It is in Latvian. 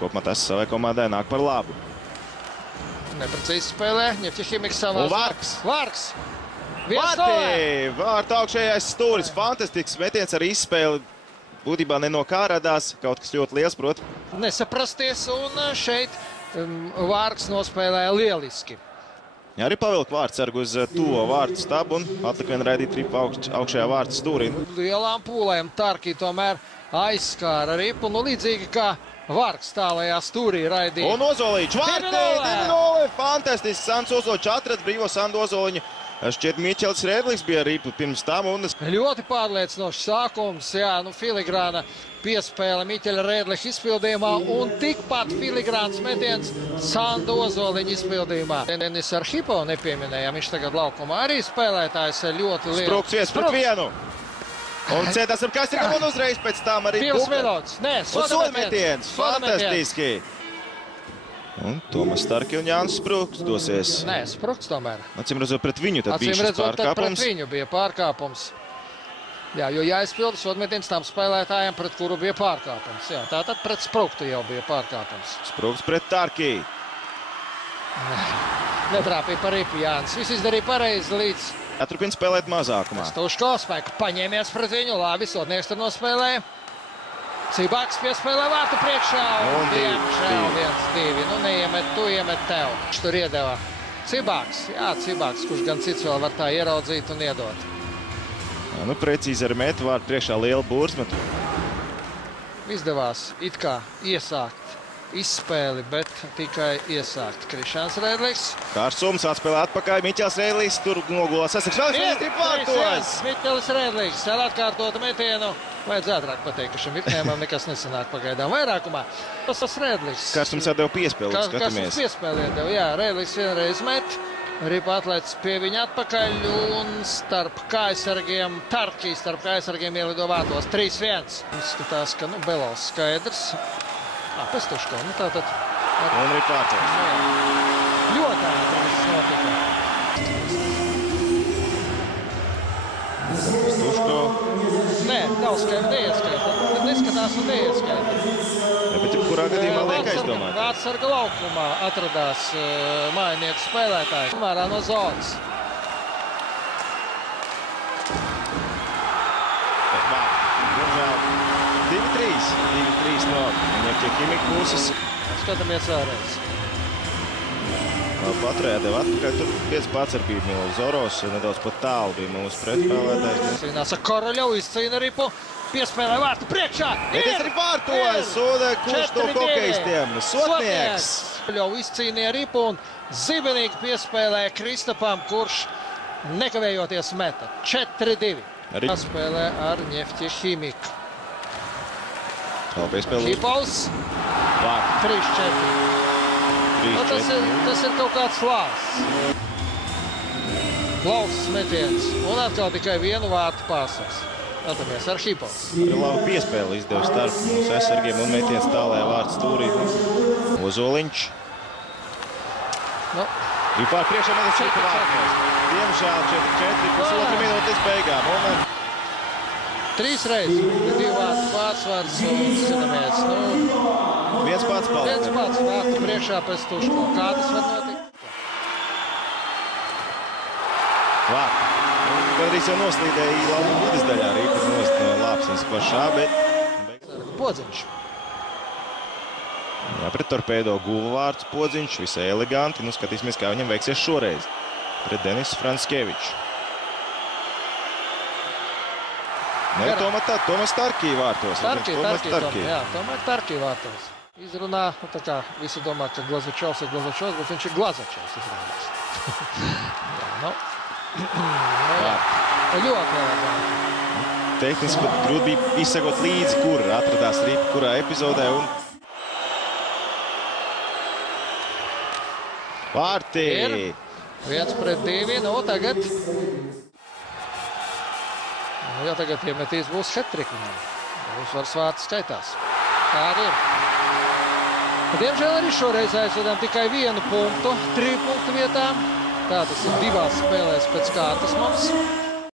Kopumā tas savai komandai nāk par labu. Neprecīzi spēlē, Ņefķihimiks savā. Un Vārks. Vārks. Vārta augšējais stūris. Fantastisks metiens ar izspēli. Būtībā ne no kā radās. Kaut kas ļoti liels, proti. Nesaprasties, un šeit Vārks nospēlēja lieliski. Jā, arī pavilka vārtsargu uz to vārtu stabu un atlika vien raidīt ripu augšējā vārtu stūrī. Lielām pūlēm Tarki tomēr aizskāra ripu, līdzīgi kā Vārks tālajā stūrī raidīja. Un Ozoliņš, Vārtī, 2-0, fantastisks. Sants Ozoliņš atrada brīvo Sandu Ozoliņu. Šķiet, Miķelis Rēdlis bija ripu pirms tam. Ļoti pārliecinošs sākums, jā, filigrāna piespēle Miķeļa Rēdliha izpildījumā un tikpat filigrāns metiens Sandu Ozoliņa izpildījumā. Denis Arhipo nepieminējām, viņš tagad laukumā arī spēlētājs ļoti liels. Sprūks viens pret vienu. Un cētās ar Kastrikam un uzreiz pēc tam arī 2 minūtes. Nē, soda metiens. Fantastiski. Un Tomas Starki un Jānis Sprūks dosies. Nē, Sprūks tomēr. Acīm redzot, pret viņu tad bija šis pārkāpums. Pret viņu bija pārkāpums. Jā, jo jāizpilda sodmetiens tam spēlētājiem, pret kuru bija pārkāpums. Jā, tātad pret Sprūktu jau bija pārkāpums. Sprūks pret Tarki. Netrāpīja par ripu Jānis. Viss izdarīja pareizi līdz... Turpina spēlēt mazākumā. Stuško spēku paņēmies pret viņu. Labi, sodnieks tur nospēlēja. Cibaks piespēlē vārtu priekšā. Un diemžēl 1-2. Neiemet tu, iemet tev. Viņš tur iedeva Cibaks. Jā, Cibaks, kurš gan cits vēl var tā ieraudzīt un iedot. Jā, precīzi ar metu vārtu priekšā liela būrsmetu. Izdevās it kā iesākt izspēli, bet tikai iesākt Krišāns Rēdlis. Kārsums atspēlē atpakaļ. Miķels Rēdlis tur nogulās. Miķelis Rēdlis ar atkārtotu metienu. Vajadzētu ātrāk pateikt, ka šim Vitnēmam nekas nesanāk pagaidām vairākumā. Tas Rēdlis. Kārsums jau deva piespēli, skatāmies. Kārsums piespēli deva, jā. Rēdlis vienreiz met. Ripa atlēcis pie viņa atpakaļ un starp kājsargiem, Tarki starp kājsargiem ielido vārtos 3-1. Skatās, ka Belovs skaidrs. Pēc Stuško, tātad... Un Ripa ārtos. Ļoti ātri viss notika. Stuško. Nē, nav skaidrs, neieskaita. Neskatās un neieskaita. Ja, bet jebkurā gadījumā liek aizdomāt. Vārtsarga laukumā atradās mājinieku spēlētājs. Mērā no zonas. Diemžēl 2-3 no Ņefķihimika puses. Skatāmies vēlreiz. Paturējā deva atpakaļ. Tur 5 pacarbība Milovs Zoros. Nedaudz pat tālu bija mūsu pretspēlētājs. Cīnās ar Koroļovu, izcīna ripu. Piespēlē vārtu priekšā. Tas ir vārtos. Un kurš to hokeistiem? Sotnieks. Koroļovu izcīnīja ripu un zibenīgi piespēlēja Kristapam, kurš nekavējoties meta. 4-2. Spēlē ar Ņefķihimiku. Hipovs. 3-4. Tas ir kaut kāds lāsts. Plausas metiens. Un atkal tikai vienu vārtu pārsvars. Atamies ar Hipovs. Ir labi piespēli izdev starp mūsu aizsargiem un metiens tālajā vārtu stūrī. Ozoliņš. Pār priekšā metas Hipa vārtos. Diemžēl 4-4. Pusotra minūtes beigām. 3 reizes. 2 vārtu pārsvars un skatāmies. Viens pats paliek. Viens pats vārtu priekšā pēc Stuško. Kā tas var notikt? Vārtu. Gandrīz jau noslīdēja labu vidas daļā. Rīpa nost no Lāpsnes pašā, bet... Podziņš. Jā, pret Torpēdo guva vārds Podziņš. Visai eleganti. Skatīsimies, kā viņam veiksies šoreiz. Pret Denisu Franskeviču. Nē, Tomas Tarki vārtos. Tomēr Tarki vārtos. Izrunā, tā kā visi domā, ka Glazačovs ir Glazačovs, bet viņš ir Glazačovs izrunās. Ļoti eleganti. Tehniski pat grūti bija izsakot līdzi, kur atradās Ripa, kurā epizodē. Vārti! 1-2, tagad... Ja tagad iemetīs būs hat-triku. Uzvars vārds skaitās. Tā arī ir. Diemžēl arī šoreiz aizvedām tikai 1 punktu, 3 punktu vietā. Tā tas ir 2 spēlēs pēc kārtas mums.